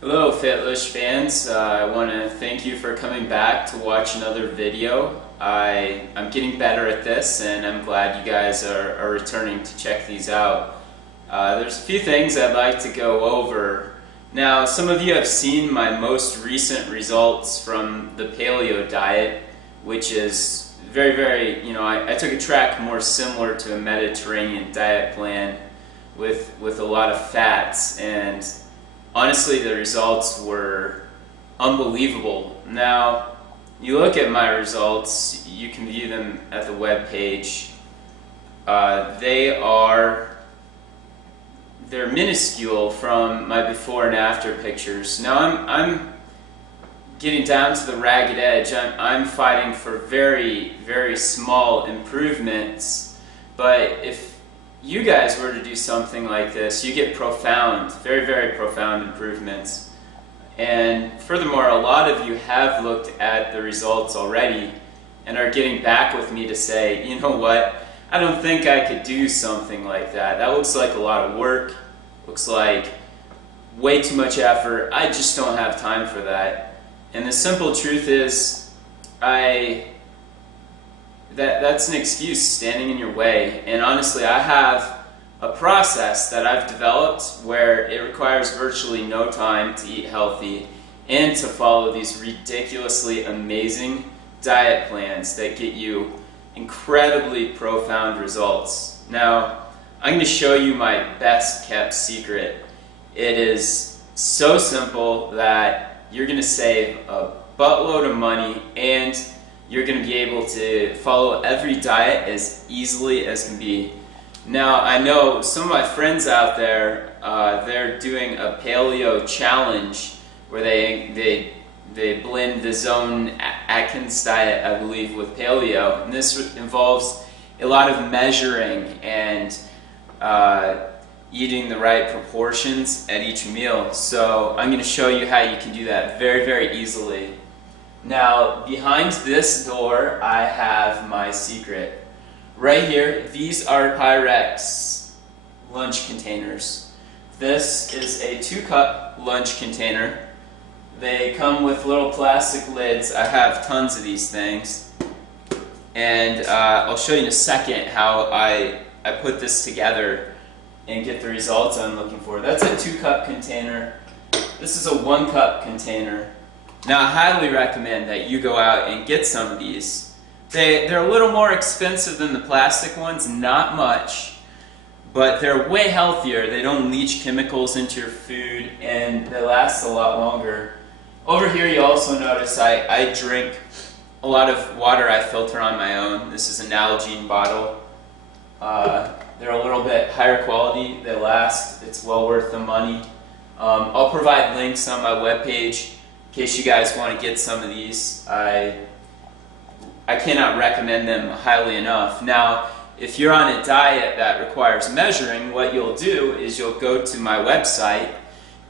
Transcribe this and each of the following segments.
Hello FitLish fans, I want to thank you for coming back to watch another video. I'm getting better at this and I'm glad you guys are returning to check these out. There's a few things I'd like to go over. Now, some of you have seen my most recent results from the paleo diet, which is very, I took a track more similar to a Mediterranean diet plan with a lot of fats, and honestly, the results were unbelievable. Now, you look at my results, you can view them at the web page. They're minuscule from my before and after pictures. Now, I'm getting down to the ragged edge. I'm fighting for very small improvements, but if you guys were to do something like this, you get profound, very profound improvements. And furthermore, a lot of you have looked at the results already and are getting back with me to say, you know what, I don't think I could do something like that. That looks like a lot of work, looks like way too much effort. I just don't have time for that. And the simple truth is, that's an excuse standing in your way. And honestly, I have a process that I've developed where it requires virtually no time to eat healthy and to follow these ridiculously amazing diet plans that get you incredibly profound results. Now, I'm going to show you my best kept secret. It is so simple that you're going to save a buttload of money and you're going to be able to follow every diet as easily as can be. Now, I know some of my friends out there, they're doing a paleo challenge where they blend the Zone Atkins diet, I believe, with paleo. And this involves a lot of measuring and eating the right proportions at each meal. So I'm going to show you how you can do that very easily. Now, behind this door, I have my secret. Right here, these are Pyrex lunch containers. This is a 2-cup lunch container. They come with little plastic lids. I have tons of these things. And I'll show you in a second how I put this together and get the results I'm looking for. That's a 2-cup container. This is a 1-cup container. Now, I highly recommend that you go out and get some of these. They're a little more expensive than the plastic ones, not much, but they're way healthier. They don't leach chemicals into your food, and they last a lot longer. Over here, you also notice I drink a lot of water I filter on my own. This is a Nalgene bottle. They're a little bit higher quality. They last. It's well worth the money. I'll provide links on my webpage in case you guys want to get some of these. I cannot recommend them highly enough. Now, if you're on a diet that requires measuring, what you'll do is you'll go to my website,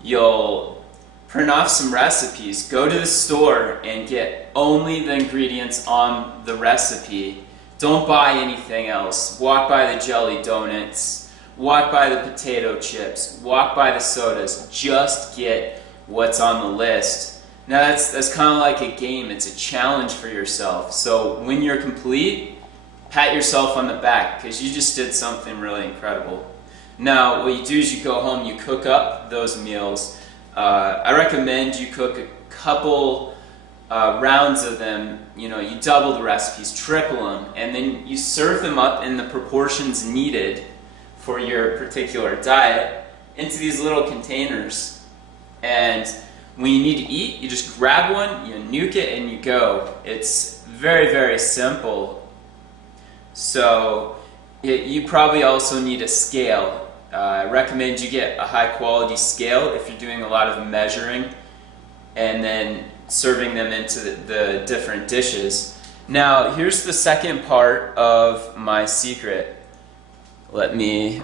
you'll print off some recipes, go to the store and get only the ingredients on the recipe. Don't buy anything else. Walk by the jelly donuts, walk by the potato chips, walk by the sodas. Just get what's on the list. Now that's kind of like a game. It's a challenge for yourself. So when you're complete, pat yourself on the back because you just did something really incredible. Now what you do is you go home, you cook up those meals. I recommend you cook a couple rounds of them. You double the recipes, triple them, and then you serve them up in the proportions needed for your particular diet into these little containers. And when you need to eat, you just grab one, you nuke it, and you go. It's very simple. So you probably also need a scale. I recommend you get a high quality scale if you're doing a lot of measuring and then serving them into the different dishes. Now, here's the second part of my secret. Let me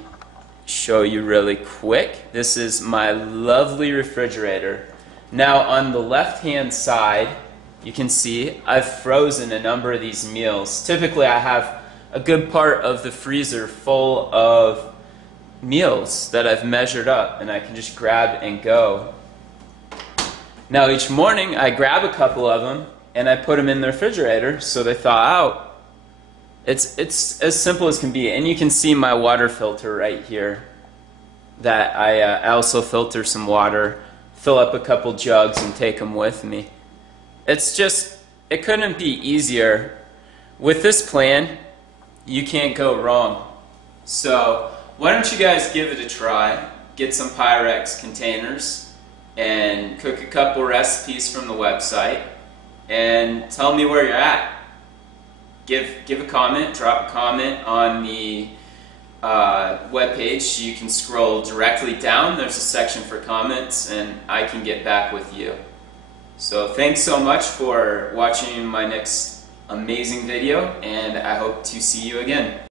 show you really quick. This is my lovely refrigerator. Now, on the left-hand side, you can see I've frozen a number of these meals. Typically, I have a good part of the freezer full of meals that I've measured up, and I can just grab and go. Now each morning I grab a couple of them and I put them in the refrigerator so they thaw out. It's as simple as can be, and you can see my water filter right here that I also filter some water, fill up a couple jugs and take them with me. It's just, it couldn't be easier. With this plan, you can't go wrong. So why don't you guys give it a try, get some Pyrex containers and cook a couple recipes from the website and tell me where you're at. Give a comment, drop a comment on the webpage. You can scroll directly down, there's a section for comments, and I can get back with you. So thanks so much for watching my next amazing video, and I hope to see you again.